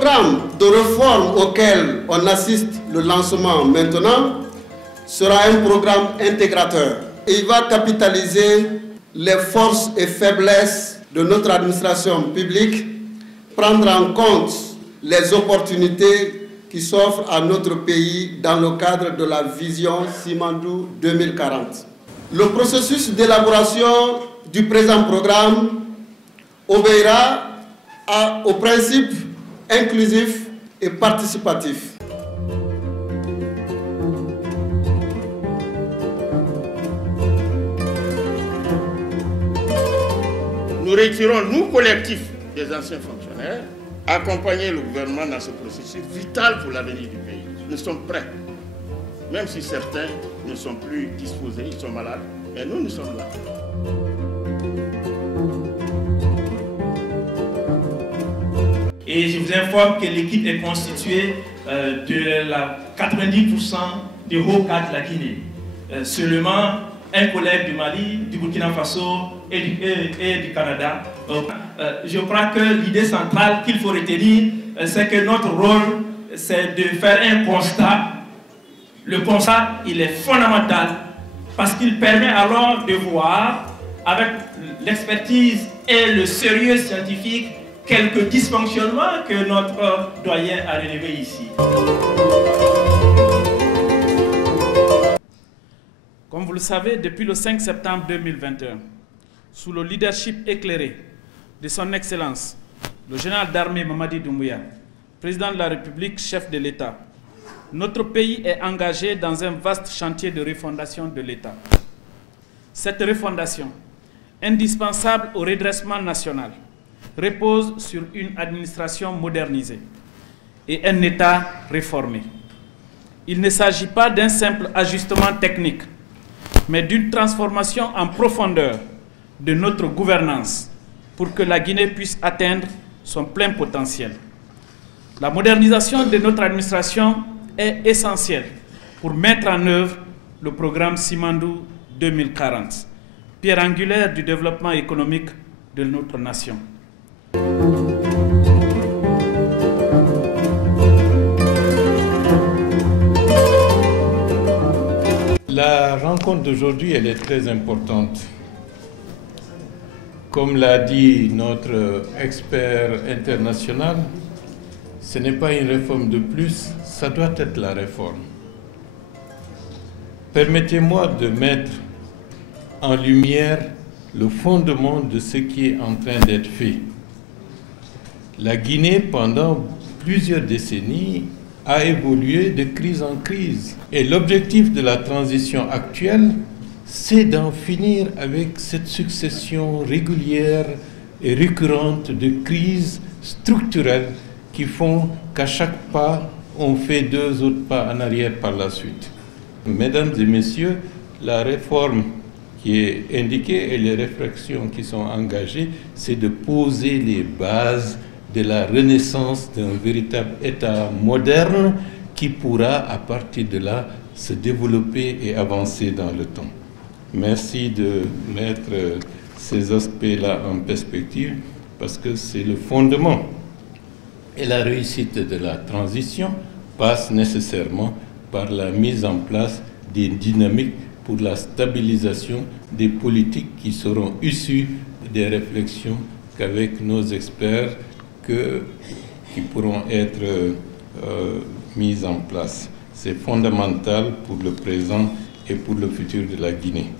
programme de réforme auquel on assiste le lancement maintenant sera un programme intégrateur. Il va capitaliser les forces et faiblesses de notre administration publique, prendre en compte les opportunités qui s'offrent à notre pays dans le cadre de la vision Simandou 2040. Le processus d'élaboration du présent programme obéira au principe inclusif et participatif. Nous retirons, nous collectifs des anciens fonctionnaires, accompagner le gouvernement dans ce processus vital pour l'avenir du pays. Nous sommes prêts, même si certains ne sont plus disposés, ils sont malades, mais nous sommes là. Et je vous informe que l'équipe est constituée de 90% des hauts cadres de la Guinée. Seulement un collègue du Mali, du Burkina Faso et du Canada. Je crois que l'idée centrale qu'il faut retenir, c'est que notre rôle, c'est de faire un constat. Le constat, il est fondamental parce qu'il permet alors de voir, avec l'expertise et le sérieux scientifique, quelques dysfonctionnements que notre doyen a relevés ici. Comme vous le savez, depuis le 5 septembre 2021, sous le leadership éclairé de son Excellence, le général d'armée Mamadi Doumbouya, président de la République, chef de l'État, notre pays est engagé dans un vaste chantier de refondation de l'État. Cette refondation, indispensable au redressement national, repose sur une administration modernisée et un État réformé. Il ne s'agit pas d'un simple ajustement technique, mais d'une transformation en profondeur de notre gouvernance pour que la Guinée puisse atteindre son plein potentiel. La modernisation de notre administration est essentielle pour mettre en œuvre le programme Simandou 2040, pierre angulaire du développement économique de notre nation. La rencontre d'aujourd'hui, elle est très importante. Comme l'a dit notre expert international, ce n'est pas une réforme de plus, ça doit être la réforme. Permettez-moi de mettre en lumière le fondement de ce qui est en train d'être fait. La Guinée, pendant plusieurs décennies, a évolué de crise en crise. Et l'objectif de la transition actuelle, c'est d'en finir avec cette succession régulière et récurrente de crises structurelles qui font qu'à chaque pas, on fait 2 autres pas en arrière par la suite. Mesdames et messieurs, la réforme qui est indiquée et les réflexions qui sont engagées, c'est de poser les bases de la renaissance d'un véritable État moderne qui pourra, à partir de là, se développer et avancer dans le temps. Merci de mettre ces aspects-là en perspective parce que c'est le fondement. Et la réussite de la transition passe nécessairement par la mise en place des dynamiques pour la stabilisation des politiques qui seront issues des réflexions qu'avec nos experts qui pourront être mises en place. C'est fondamental pour le présent et pour le futur de la Guinée.